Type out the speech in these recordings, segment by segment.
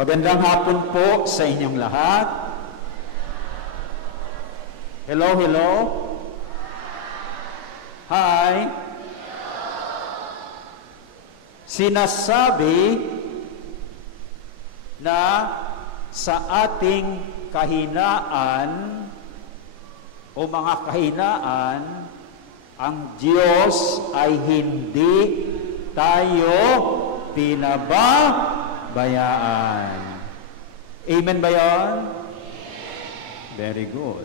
Magandang hapon po sa inyong lahat. Hello, hello. Hi. Sinasabi na sa ating kahinaan o mga kahinaan, ang Diyos ay hindi tayo pinababayaan. Amen ba yun? Very good.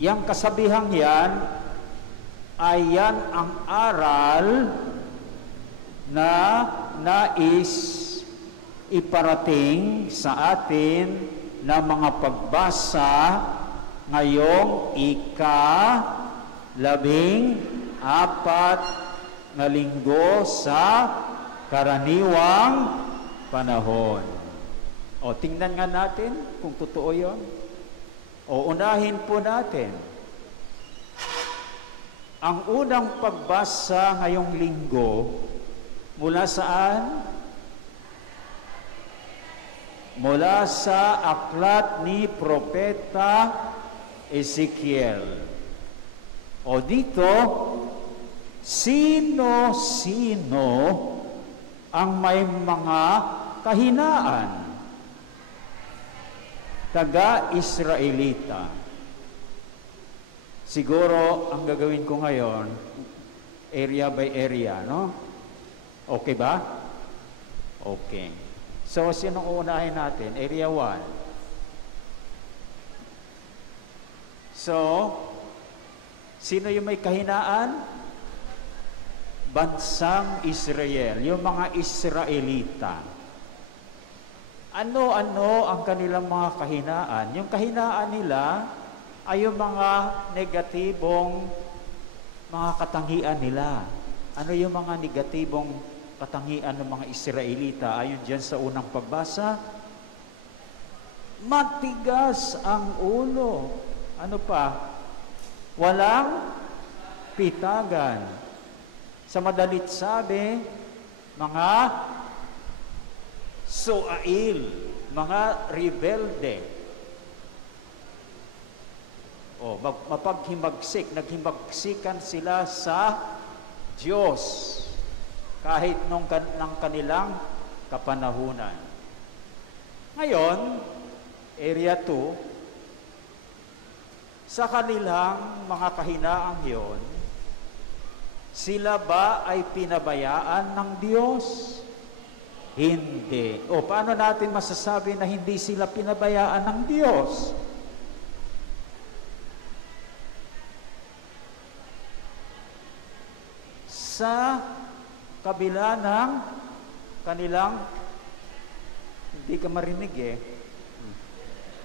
Yang kasabihang yan, ay yan ang aral na nais iparating sa atin na mga pagbasa ngayong ika-14 na linggo sa karaniwang panahon. O, tingnan nga natin kung totoo yun. O, unahin po natin. Ang unang pagbasa ngayong linggo, mula saan? Mula sa aklat ni Propeta Ezekiel. O dito, sino-sino ang may mga kahinaan? Taga-Israelita. Siguro, ang gagawin ko ngayon, area by area, no? Okay ba? Okay. So, sinong uunahin natin? Area 1. So, sino yung may kahinaan? Bansang Israel, yung mga Israelita. Ano-ano ang kanilang mga kahinaan? Yung kahinaan nila ay yung mga negatibong mga katangian nila. Ano yung mga negatibong katangian ng mga Israelita? Ayon dyan sa unang pagbasa, matigas ang ulo. Ano pa? Walang pitagan. Sa madalit sabi, mga suail, mga rebelde. O, mapaghimagsik, naghimagsikan sila sa Diyos kahit ng kanilang kapanahunan. Ngayon, area 2, sa kanilang mga kahinaang yon, sila ba ay pinabayaan ng Diyos? Hindi. O, paano natin masasabi na hindi sila pinabayaan ng Diyos? Sa kabila ng kanilang, hindi ka marinig eh.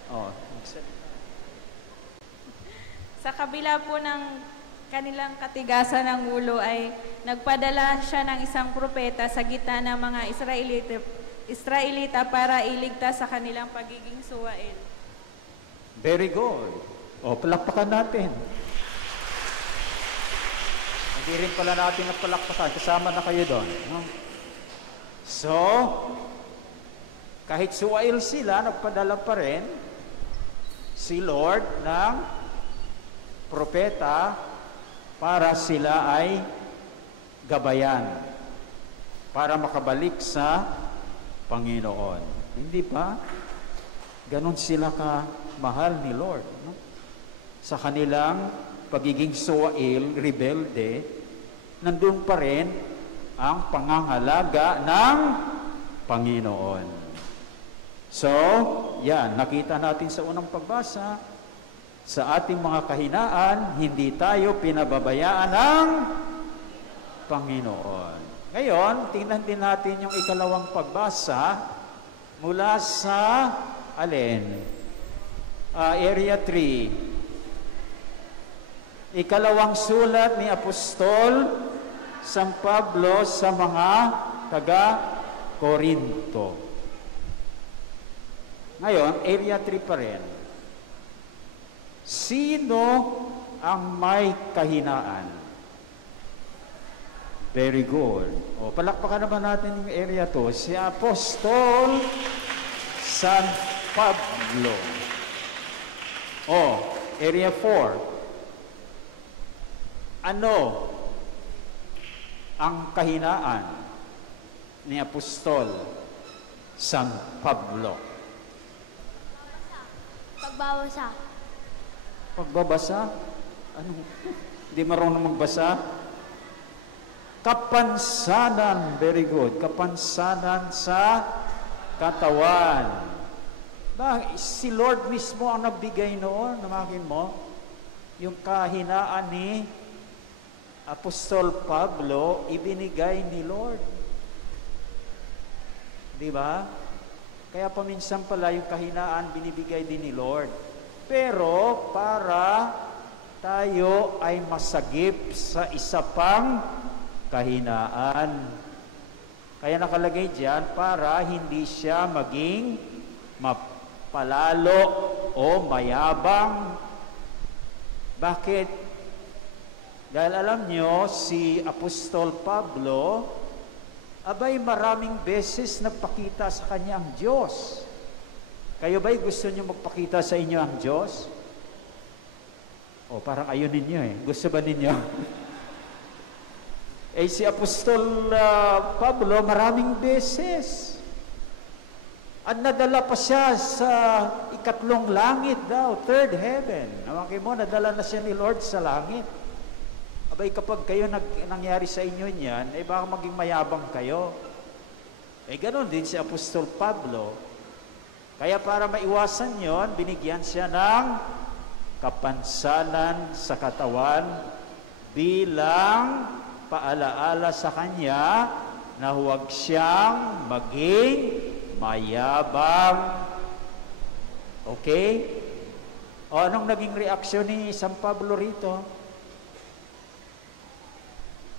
Oh. Sa kabila po ng kanilang katigasan ng ulo ay nagpadala siya ng isang propeta sa gitna ng mga Israelita para iligtas sa kanilang pagiging suwail. Very good. O, palakpakan natin. Hindi rin pala natin napalakpakan. Kasama na kayo doon. No? So, kahit suwail sila, nagpadala pa rin si Lord ng propeta para sila ay gabayan, para makabalik sa Panginoon. Hindi ba? Ganon sila kamahal ni Lord. No? Sa kanilang pagiging suwail, rebelde, nandun pa rin ang pangangalaga ng Panginoon. So, yan, nakita natin sa unang pagbasa, sa ating mga kahinaan, hindi tayo pinababayaan ng Panginoon. Ngayon, tingnan din natin yung ikalawang pagbasa mula sa alin? Area 3. Ikalawang sulat ni Apostol San Pablo sa mga taga-Korinto. Ngayon, area 3 pa rin. Sino ang may kahinaan? Very good. O, palakpakan naman natin yung area to. Si Apostol San Pablo. O, area 4. Ano ang kahinaan ni Apostol San Pablo? Pagbabasa. Pagbabasa? Ano? Hindi marunong magbasa? Kapansanan. Very good. Kapansanan sa katawan. Si Lord mismo ang nagbigay noon. Namakin mo? Yung kahinaan ni Apostol Pablo, ibinigay ni Lord. Di ba? Kaya paminsan pala yung kahinaan binibigay din ni Lord. Pero para tayo ay masagip sa isa pang kahinaan. Kaya nakalagay diyan para hindi siya maging mapalalo o mayabang. Bakit? Dahil alam nyo, si Apostol Pablo, abay maraming beses nagpakita sa kanya ang Diyos. Kayo ba'y gusto nyo magpakita sa inyo ang Diyos? O parang ayun ninyo eh. Gusto ba ninyo? Si Apostol Pablo maraming beses. At nadala pa siya sa ikatlong langit daw, third heaven. Nawakin mo, nadala na siya ni Lord sa langit. Abay, kapag kayo nangyari sa inyo niyan, baka maging mayabang kayo. Ganon din si Apostol Pablo. Kaya para maiwasan yon, binigyan siya ng kapansanan sa katawan bilang paalaala sa kanya na huwag siyang maging mayabang. Okay? O anong naging reaksyon ni San Pablo rito?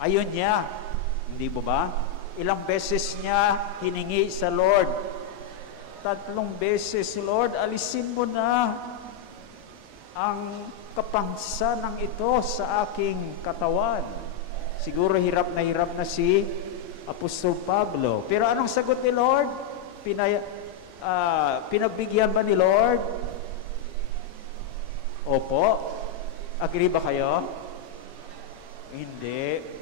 Ayun niya. Hindi mo ba? Ilang beses niya hiningi sa Lord. 3 beses, Lord, alisin mo na ang kapansanan ito sa aking katawan. Siguro hirap na si Apostol Pablo. Pero anong sagot ni Lord? Pinagbigyan ba ni Lord? Opo. Agree ba kayo? Hindi.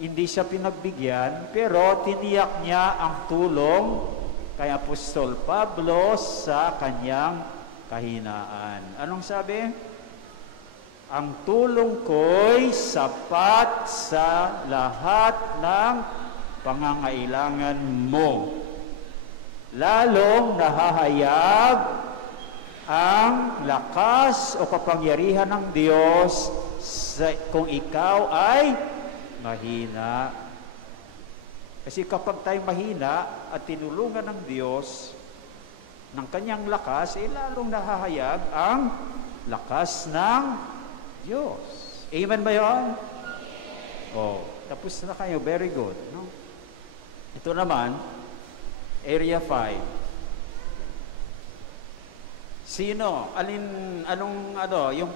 Hindi siya pinagbigyan, pero tiniyak niya ang tulong kay Apostol Pablo sa kanyang kahinaan. Anong sabi? Ang tulong ko'y sapat sa lahat ng pangangailangan mo. Lalong nahahayag ang lakas o kapangyarihan ng Diyos kung ikaw ay mahina. Kasi kapag tayo mahina at tinulungan ng Diyos ng kanyang lakas, lalong nahahayag ang lakas ng Diyos. Amen ba yun? Tapos na kayo. Very good. No? Ito naman, area 5. Sino? Yung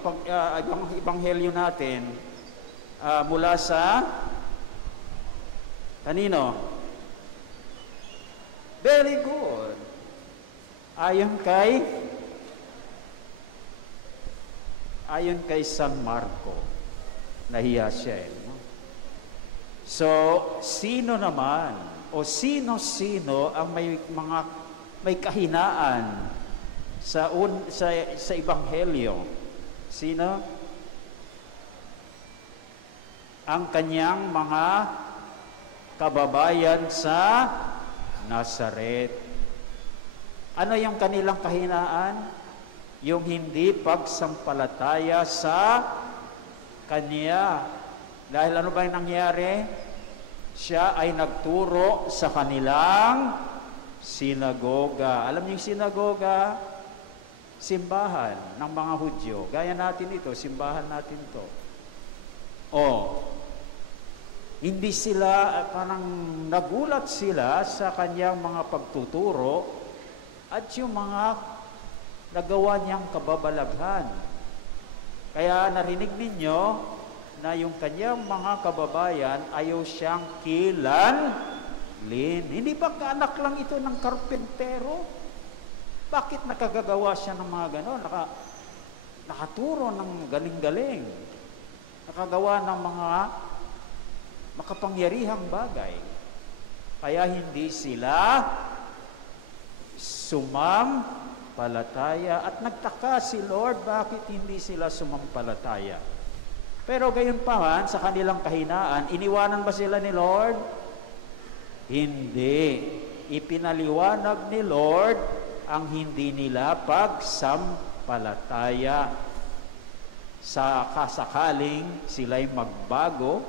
ebanghelyo natin mula sa kanino? Very good. Ayon kay San Marco. Nahiya siya no? So, sino naman o sino-sino ang may kahinaan sa ebanghelyo? Sino? Ang kanyang mga kababayan sa Nazaret. Ano yung kanilang kahinaan? Yung hindi pagsampalataya sa Kanya. Dahil ano ba yung nangyari? Siya ay nagturo sa kanilang sinagoga. Alam niyo yung sinagoga? Simbahan ng mga Hudyo. Gaya natin ito, simbahan natin to. Hindi sila, parang nagulat sila sa kanyang mga pagtuturo at yung mga nagawa niyang kababalaghan. Kaya narinig ninyo na yung kanyang mga kababayan ayaw siyang kilanlin. Hindi ba kaanak lang ito ng karpentero? Bakit nakagagawa siya ng mga ganon? Nakaturo ng galing-galing. Nakagawa ng mga makapangyarihang bagay. Kaya hindi sila sumampalataya. At nagtaka si Lord, bakit hindi sila sumampalataya? Pero gayon pa man, sa kanilang kahinaan, iniwanan ba sila ni Lord? Hindi. Ipinaliwanag ni Lord ang hindi nila pagsampalataya. Sa kasakaling sila'y magbago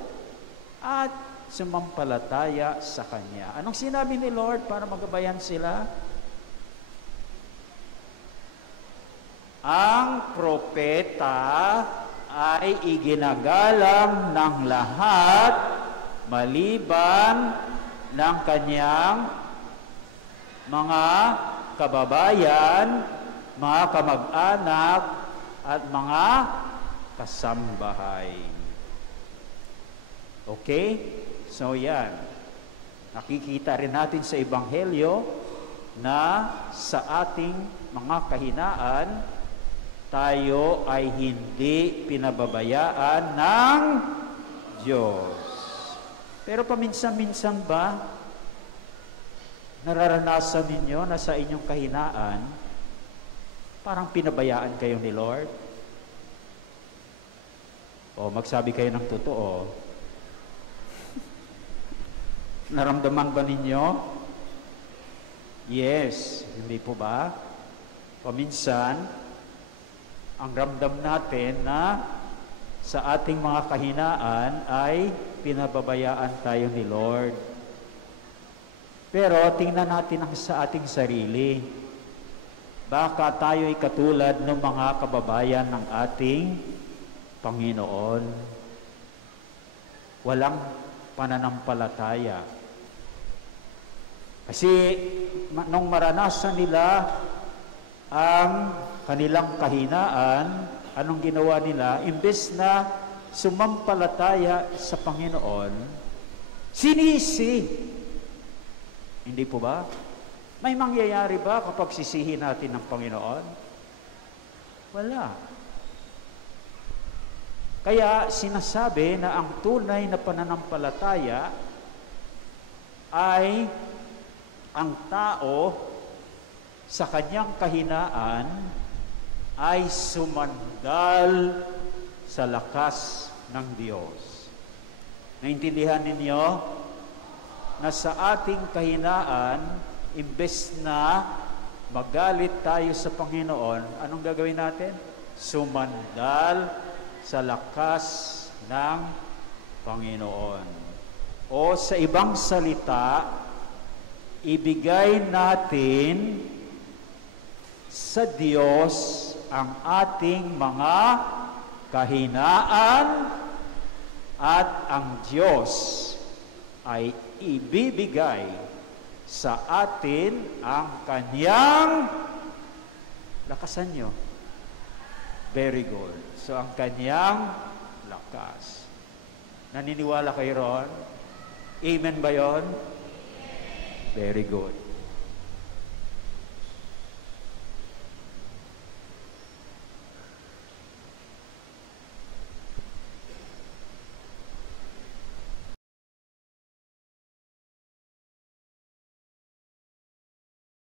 at sumampalataya sa Kanya. Anong sinabi ni Lord para magabayan sila? Ang propeta ay iginagalang ng lahat maliban ng kanyang mga kababayan, mga kamag-anak, at mga kasambahay. Okay? So yan. Nakikita rin natin sa Ebanghelyo na sa ating mga kahinaan, tayo ay hindi pinababayaan ng Diyos. Pero paminsan-minsan ba, nararanasan ninyo na sa inyong kahinaan, parang pinabayaan kayo ni Lord? O magsabi kayo ng totoo. Naramdaman ba ninyo? Yes, hindi po ba? Paminsan, ang ramdam natin na sa ating mga kahinaan ay pinababayaan tayo ni Lord. Pero tingnan natin ang sa ating sarili. Baka tayo ay katulad ng mga kababayan ng ating Panginoon. Walang pananampalataya. Kasi nung maranasan nila ang kanilang kahinaan, anong ginawa nila? Imbes na sumampalataya sa Panginoon, sinisi. Hindi po ba? May mangyayari ba kapag sisihin natin ng Panginoon? Wala. Kaya sinasabi na ang tunay na pananampalataya ay ang tao sa kanyang kahinaan ay sumandal sa lakas ng Diyos. Naintindihan ninyo na sa ating kahinaan, imbes na magalit tayo sa Panginoon, anong gagawin natin? Sumandal sa lakas ng Panginoon. O sa ibang salita, ibigay natin sa Diyos ang ating mga kahinaan at ang Diyos ay ibibigay sa atin ang Kanyang lakasan nyo. Very good. So, ang Kanyang lakas. Naniniwala kayo ron? Amen ba yon? Very good.